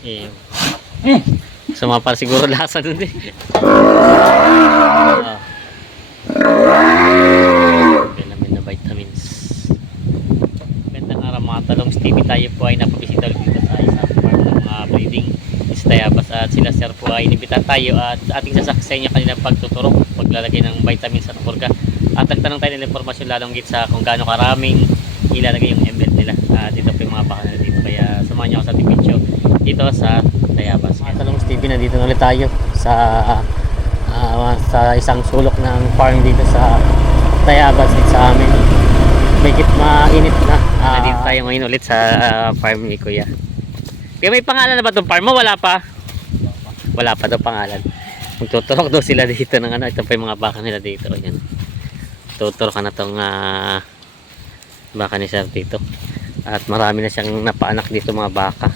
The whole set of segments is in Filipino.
Eh. Sumapal siguro lasa dun eh. Vitamin na vitamins. Gandang araw mga talong Stevie, tayo po ay napabisita ulit dito sa isang farm ng mga breeding Tayabas at sila sir po ay inibita tayo at ating sasaksay niya kanina pagtuturok, paglalagay ng vitamins at purga. At nagtanong tayo ng informasyon lalong git sa kung gaano karaming ilalagay yung embed nila. Dito po yung mga baka na dito, kaya samahan niyo ako sa ating video dito sa Tayabas. Mga talong Stevie, nandito na ulit tayo sa isang sulok ng farm dito sa Tayabas dito sa amin. Medyo mainit na. Nandito tayo ngayon ulit sa farm ni Kuya. Kaya may pangalan na ba itong farm mo? Wala pa? Wala pa itong pangalan. Magtuturok daw sila dito ng ano. Ito pa yung mga baka nila dito. Ayan. Tuturok ka na itong baka ni sir dito. At marami na siyang napaanak dito mga baka.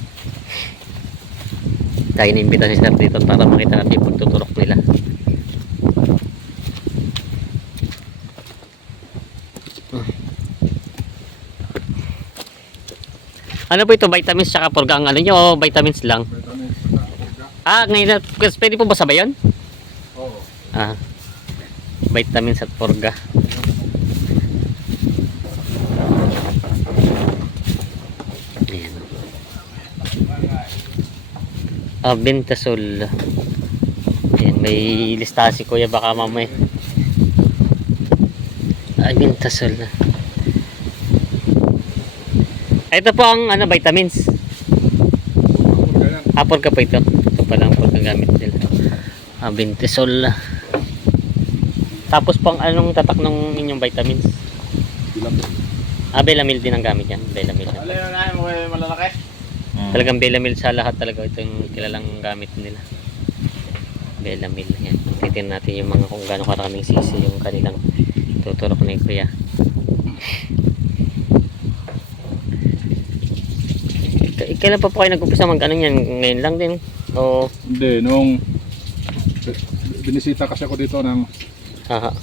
Tayo na-imbita si sir dito para makita natin yung pagtuturok nila. Ano po ito? Vitamins tsaka purga ang ano nyo o vitamins lang? Vitamins tsaka purga. Ngayon, pwede po ba sabay yun? Oo. Vitamins at purga. Ayan. Bentasol. Ayan, may listahan si Kuya, baka mamay. Bentasol. Ito po ang ano, vitamins. Purga po ito. Ito pa lang purga gamit nila. Bentasol. Tapos pang anong tatak ng inyong vitamins? Belamil din ang gamit yan. Belamil. Malalaki. Talagang Belamil sa lahat talaga. Ito yung kilalang gamit nila. Belamil. Yan. Titignan natin yung mga kung gaano karaming sisi yung kanilang tuturok na Kuya. Kailan pa po kayo nag-umpisa mag-ano yan? Ngayon lang din? O... Hindi, nung binisita kasi ako dito ng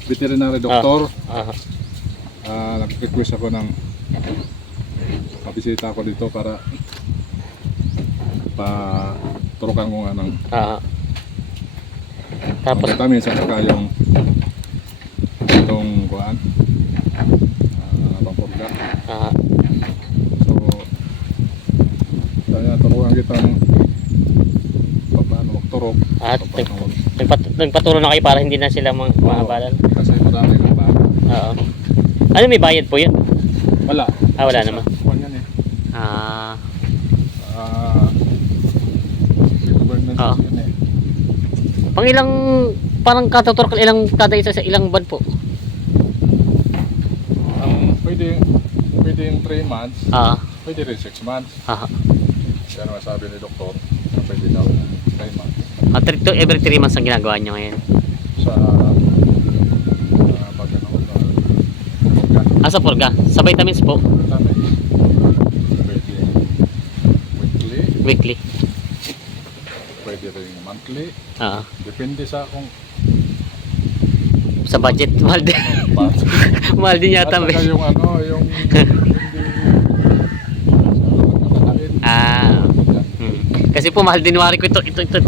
veterinary doctor. Nag-request ako ng mabisita ako dito para turukan ko nga ng tapos vitamins at saka yung itong kuhaan pangpurga. So kaya turuan kitang paano magturok. Nagpaturo na kayo para hindi na sila maabalan. Kasi marami ng baka. Ano, may bayad po yun? Wala. Wala naman. Kuhan yan eh. Government yan eh. Pang ilang, parang katuturok ilang kada isa sa ilang buwan po? Pwede yung 3 months. Pwede rin 6 months. Kaya naman sabi ni doktor, pwede daw 3 months. Every 3 months ang ginagawa nyo ngayon? Sa sa purga? Sa vitamins po? Vitamins. Pwede Weekly? Pwede rin monthly. Depende sa kung sa budget. Mahal din. Mahal din yata. At saka yung ano, yung kasi po mahal din wari ko ito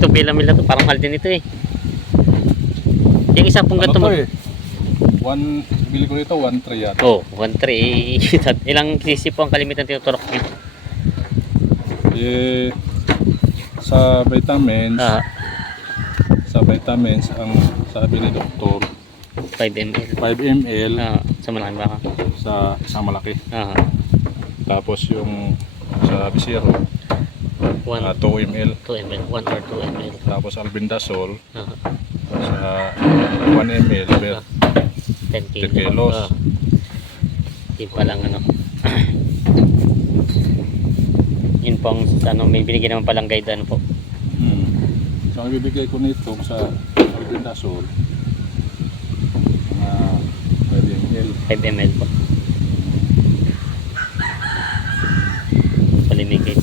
Belamil na to, parang mahal din ito eh. Yung isa pong ganito bili ko nito 1.3 yan. 1.3. Ilang sisi po ang kalimitan tinuturok nito? Sa vitamins ang sabi ni doktor 5 ml. 5 ml sa malaki baka? Sa isang malaki. Tapos yung sa bisero 2 ml. 2 ml. 1 or 2 ml. Tapos albendazole sa 1 ml per 10 kilos. Yun pa lang ano. Yun po ang may binigyan naman palang guide ano po. So ang bibigay ko nito sa albendazole 5 ml. 5 ml po. Palimigay.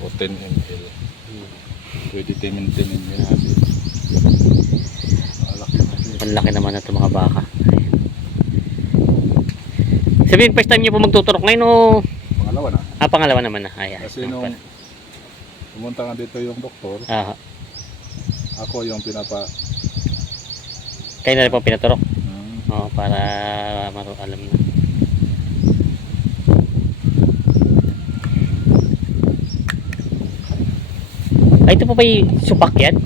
O 10 ml. Pwede 10 ml. Ang laki naman na ito mga baka. Sabihin, first time niyo po magtuturok ngayon o... Pangalawa na. Pangalawa naman na. Ayan. Kasi nung pumunta nga dito yung doktor, ako yung Kayo na rin po pinaturok. Hmm. Para alam na. Ito po ba yung supak yan?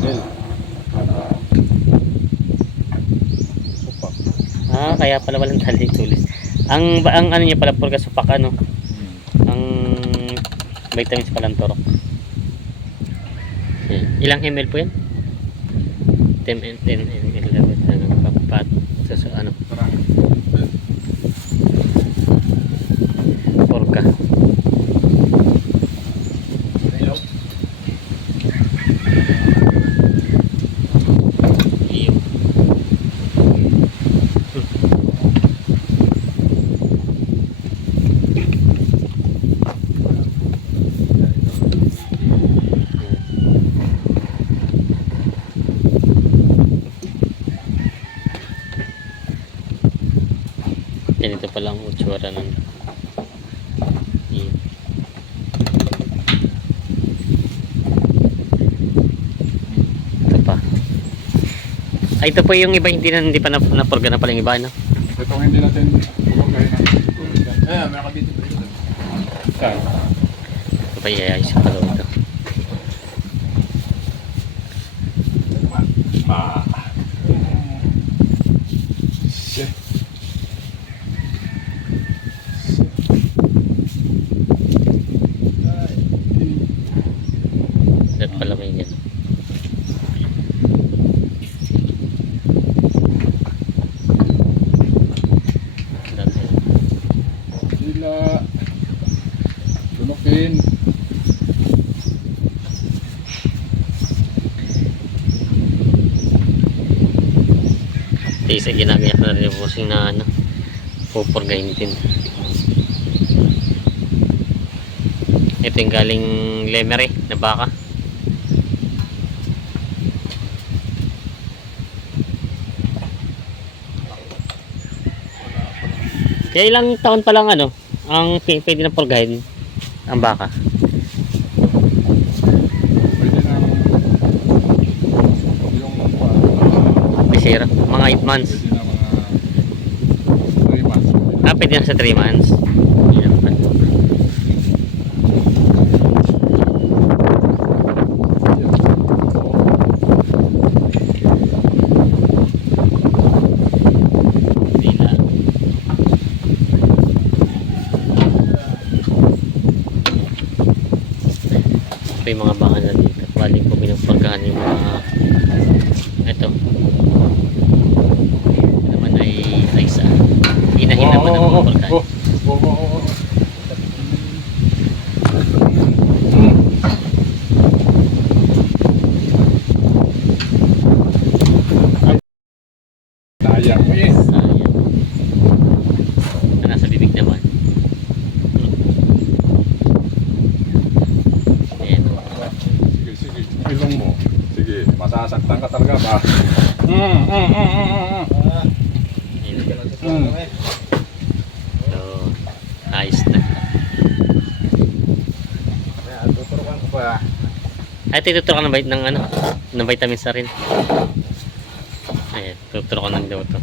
L. Supak. Kaya pala walang tali tulis. Ang ano niya pala purga supak ano? Ang vitamins pala ang turok. Ilang ml po yan? 10 ml papat sa ano? Purga. Ganito pala ang utsura nun. Yun. Ito pa. Ito po yung iba hindi pa napurga na pala yung iba, no? Itong hindi natin pupurgahin na. Meron ka dito. Ito pa iayos sa palaw ito. Dapat pala may yan. Sila tunukin. Isa ginagayak na rin po na ano, pupurgahin din. Ito yung galing Lemery na baka. Kaya ilang taon pa lang ano, ang pwede na purgahin ang baka. Pwede na yung Bisira, mga 8 months. pwede na mga 3 months. Pwede na sa 3 months. Yan pa. Bila. Ito yung mga baka na dito. Baling ko pinapurgahan yung mga ito. Ito naman ay isa. Hinahin naman ang mga purgahan. Sayang mo eh. Sayang. Na nasa bibig naman. Ayan. Sige. Ilong mo. Sige, masasaktan ka talaga ba? Ayan. So, ayos na. Tuturukan ko pa. Ay, tuturukan ng ano, ng vitamins na rin. Ayan, tuturukan ng daw ito.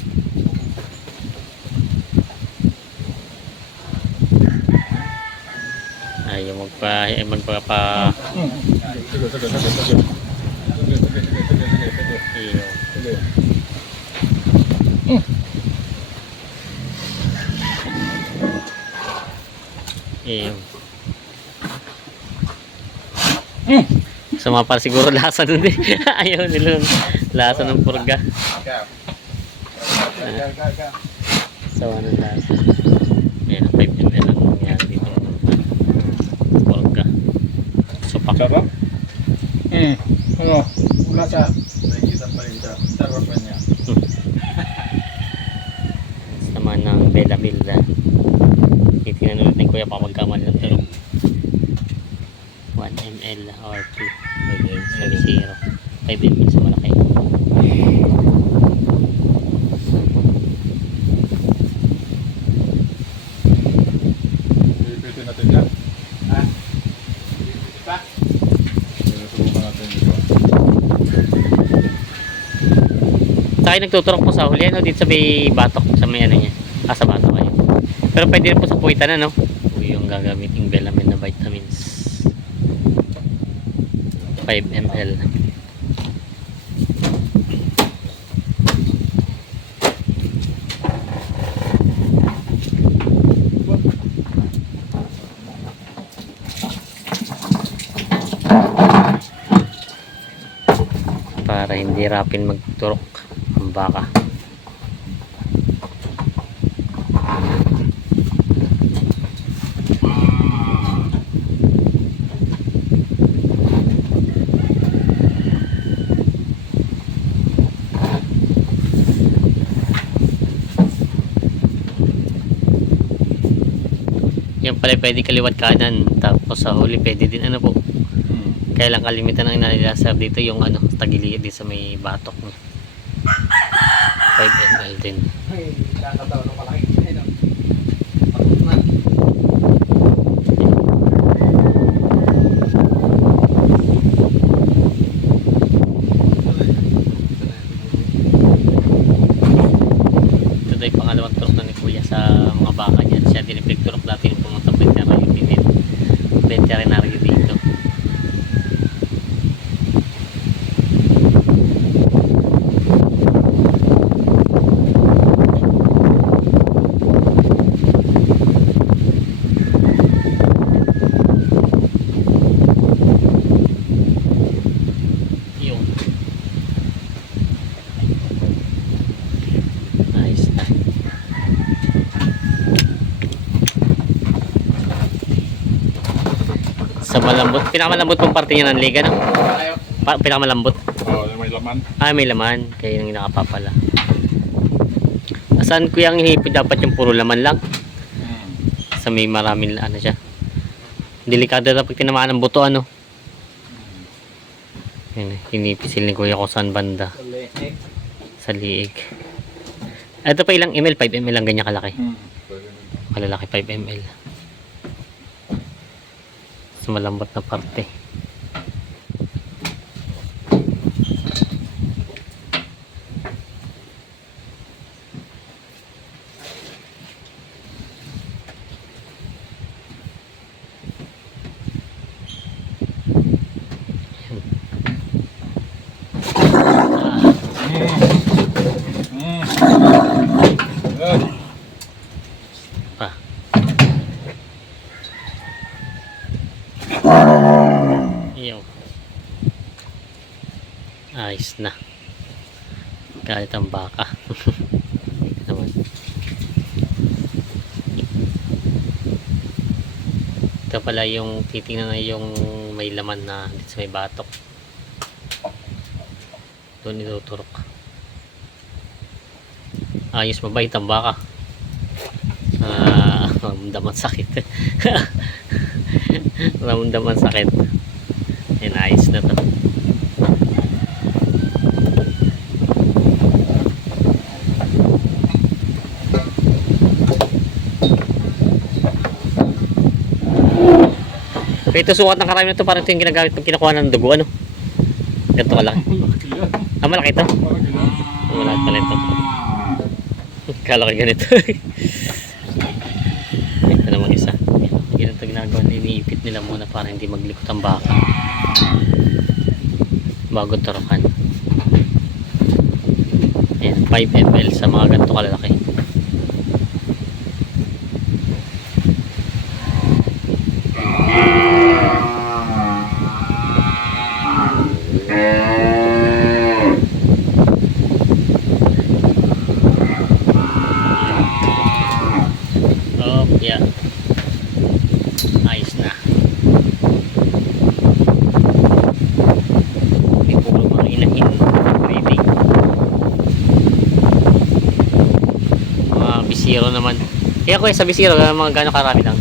Ay, yung magpa Sige. iyo. Iyo. Sama para siguro lasa nun eh. Ayaw nila ng lasa ng purga. Sawa ng lasa. Ayan, 5 ml ang nangyari dito. Purga. Supak. Sarap? Ano? Wala sa. Nakikita pa rin siya. Sarap pa niya. Sama ng Bella Bilda. Titignan ulit ng kuya pa magkamali ng turok. 1 ml or 2. Sabi 0. 5 ml sa malaki. tayo nagtuturok po sa huli, ano, dito sa may batok, sa may ano niya. Sa batok kayo. Pero pwede rin po sa puwitan, ano. Ito yung gagamiting Belamin na vitamins. 5 ml. Para hindi rapin magturok ang baka. Yan pala pwede kaliwat kanan, tapos sa huli pwede din ano po. Kaya lang kalimitan ang inalilasar dito yung ano, tagiliid din sa may batok niya. 5 ml din. Ay, kakatawa ng malaking kinay, no? Pagod na. Ito daw yung pangalawang turok na ni Kuya sa mga baka niya. Siya din yung turok dati yung pumunta veterinary dito. Yun. Nice na. Sa malambot, pinakamalambot pong parte niya ng liga, no? Ayaw. Pinakamalambot. Oh, yung may laman. Ah, may laman. Kaya yung nakapapala. Saan ko yung hipid dapat yung puro laman lang? Sa may maraming ano siya. Delikado na pag tinamaan ng buto, ano? Yan, hinipisil ni Kuya kung saan banda. Sa liig. Ito pa ilang ml? 5 ml lang ganyan kalaki. Malalaki 5 ml. Sa malambot na parte. Pa. Iyo. Ayos na. Galit ang baka. Naman. Ito pala yung titingnan na yung may laman na dito sa may batok. Doon ituturok. Ayos, mabait ang baka. Ramdaman sakit. Ramdaman sakit. Yan, ayos na to. Kaya ito sukat ng karami na to, parang ito yung ginagamit pag kinukuha ng dugo, ano? Ganito kalaki. Ah, malaki ito? Malaki pala ito. Kala ko ganito. Ito naman isa. Ganito ginagawa, iniipit nila muna para hindi maglikot ang baka bago turukan. Ayan, 5 ml sa mga ganito kalalaki. Yeah. Ayos na. May puro mga inahin breeding. Mga bisiro naman. Kaya kuya sa bisiro, mga gano'ng karami lang?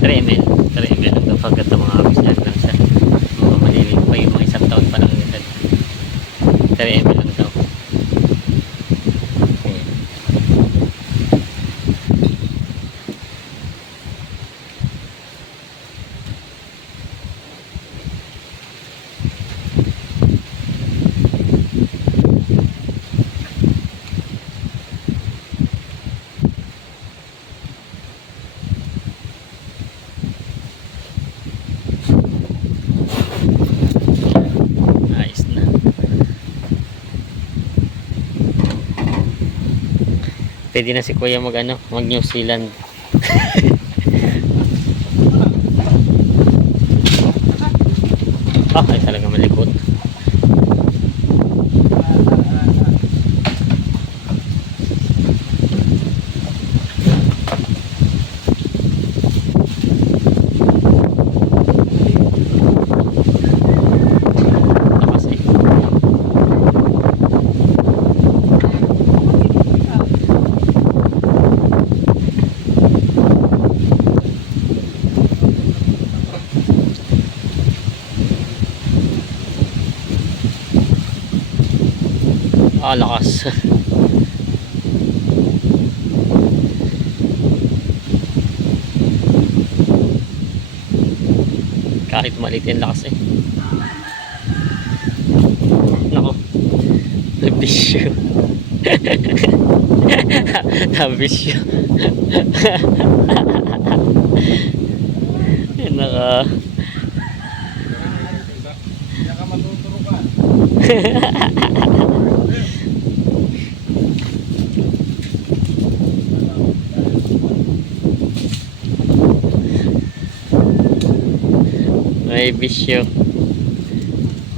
3 ml. 3 ml lang daw pagkat sa mga bisiro lang siya. Mga malilig pa yung mga isang taon pa lang edad. 3 ml lang daw. Pwede na si Kuya mag ano, mag New Zealand. Ay talaga malikot. Tapas eh. Lakas. Kahit maliit yan lakas eh. Nako. Nabisyo. Nabisyo. Naka. Yan ka matuturo ka. May bisyo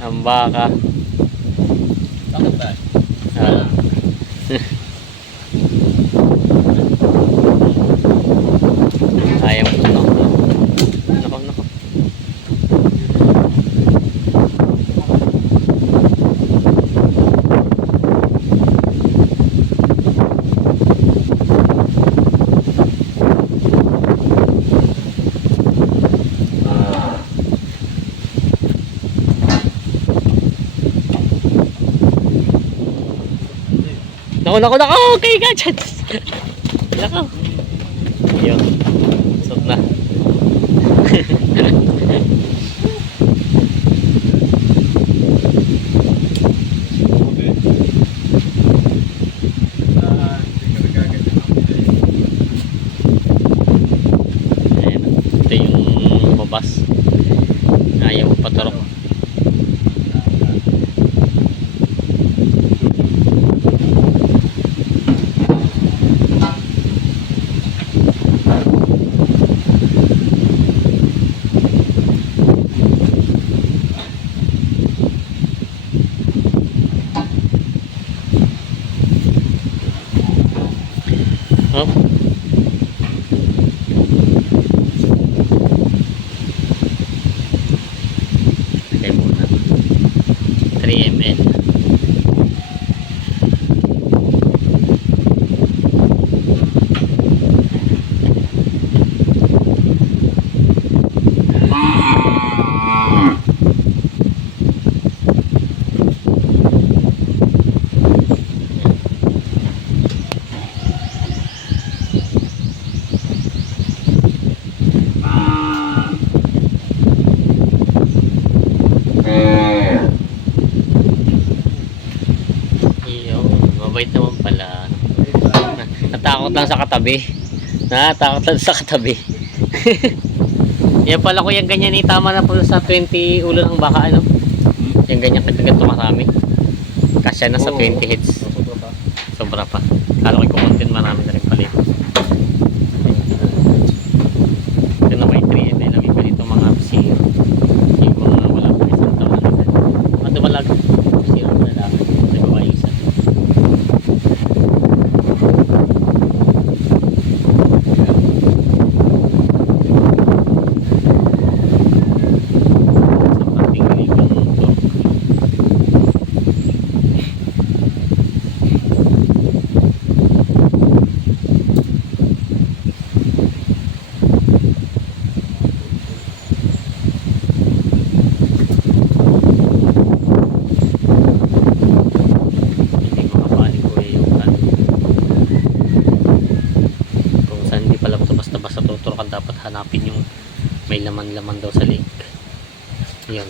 ang baka. Bakit ba? Ah. Ayaw mo ito. Nako. Nako. Okay, gadget. Nako. Yun. Sot na. Ayan. Ito yung babas. Ayaw paturok. Oh. Okay muna. 3 ml. Mabait naman pala. Natakot lang sa katabi. Natakot lang sa katabi. Yan pala ko yung ganyan eh. Tama na po sa 20 ulo ng baka ano. Yung ganyan kagagat marami. Kasya na sa 20 heads. Sobra pa. Kala ko yung kukuntin marami na rin pala yun. Ito na may 3 ml. Namin pa dito mga zero. Yung mga wala pa isang taon na nila. Mga dumalag. Zero na lang. Sa baba yung isa. Dapat hanapin yung may laman-laman daw sa lake. Yun.